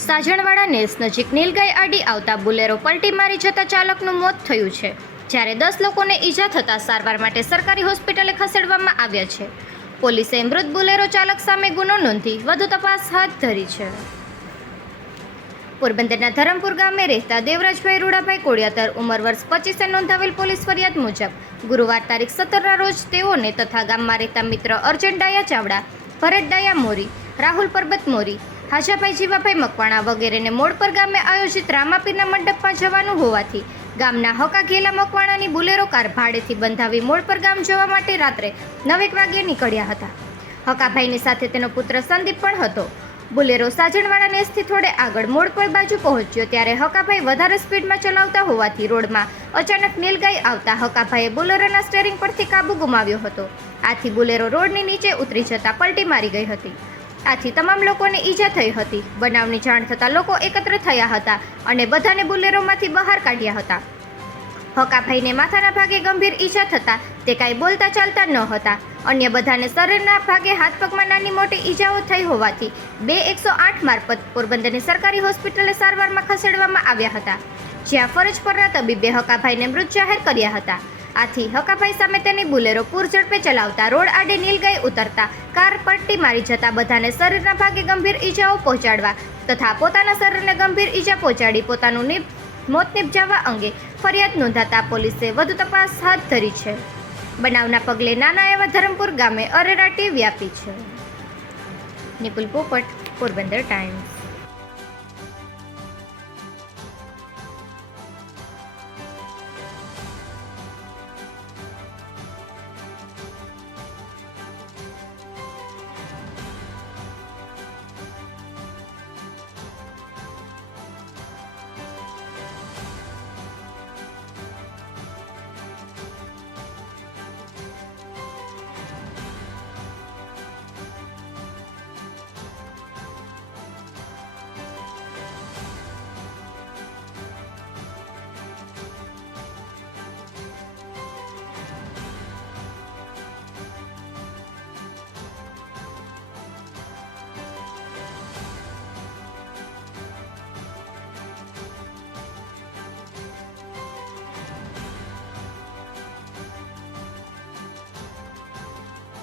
સાજણવાડા નેસ નજીક નીલગાય આડી આવતા બુલેરો પલટી મારી જતા ચાલકનું મોત થયું છે, જ્યારે દસ લોકોને ઈજા થતાં સારવાર માટે સરકારી હોસ્પિટલે ખસેડવામાં આવ્યા છે. પોલીસે મૃત બુલેરો ચાલક સામે ગુનો નોંધી વધુ તપાસ હાથ ધરી છે. પોરબંદરના ધરમપુર ગામે રહેતા દેવરાજભાઈ રૂડાભાઈ કોડિયાતર ઉંમર વર્ષ પચીસે નોંધાવેલ પોલીસ ફરિયાદ મુજબ ગુરુવાર તારીખ સત્તરના રોજ તેઓને તથા ગામમાં રહેતા મિત્ર અર્જન ડાયા ચાવડા, ભરત ડાયા મોરી, રાહુલ પરબત મોરી હાજાભાઈ જીવાભાઈ મકવાણા વગેરેને મોડપર ગામે આયોજિત રામાપીરના મંડપમાં જવાનું હોવાથી ગામના હકા ઘેલા મકવાણાની બુલેરો કાર ભાડેથી બંધાવી મોડપર ગામ જવા માટે રાત્રે નવેક વાગ્યે નીકળ્યા હતા. હકાભાઈની સાથે તેનો પુત્ર સંદીપ પણ હતો. બુલેરો સાજણવાળા નેસથી થોડે આગળ મોડપર બાજુ પહોંચ્યો ત્યારે હકાભાઈ વધારે સ્પીડમાં ચલાવતા હોવાથી રોડમાં અચાનક નીલગાઈ આવતા હકાભાઈએ બુલેરોના સ્ટેરિંગ પરથી કાબુ ગુમાવ્યો હતો. આથી બુલેરો રોડની નીચે ઉતરી જતા પલટી મારી ગઈ હતી. આથી તમામ લોકોને ઈજા થઈ હતી. બનાવની જાણ થતાં લોકો એકત્ર થયા હતા અને બધાને બુલેરોમાંથી બહાર કાઢ્યા હતા. હકાભાઈને માથાના ભાગે ગંભીર ઈજા થતાં તે કાંઈ બોલતા ચાલતા ન હતા. અન્ય બધાને શરીરના ભાગે હાથ પગમાં નાની મોટી ઈજાઓ થઈ હોવાથી બે એકસો આઠ મારફત પોરબંદરની સરકારી હોસ્પિટલે સારવારમાં ખસેડવામાં આવ્યા હતા. જ્યાં ફરજ પરના તબીબે હકાભાઈને મૃત જાહેર કર્યા હતા. આથી હકાભાઈ સામે તેની બુલેરો પૂરઝડપે ચલાવતા રોડ આડે નીલગાઈ ઉતરતા. કાર પટ્ટી મારી જતા બધાને શરીરના ભાગે ગંભીર ઈજાઓ પહોંચાડવા તથા પોતાના શરીરને ગંભીર ઈજા પહોંચાડી પોતાનું મોત નિપજાવવા અંગે ફરિયાદ નોંધાતા પોલીસે વધુ તપાસ હાથ ધરી છે. બનાવના પગલે નાના એવા ધરમપુર ગામે અરેરાટી વ્યાપી છે. નિપુલ પોપટ, પોરબંદર ટાઈમ્સ.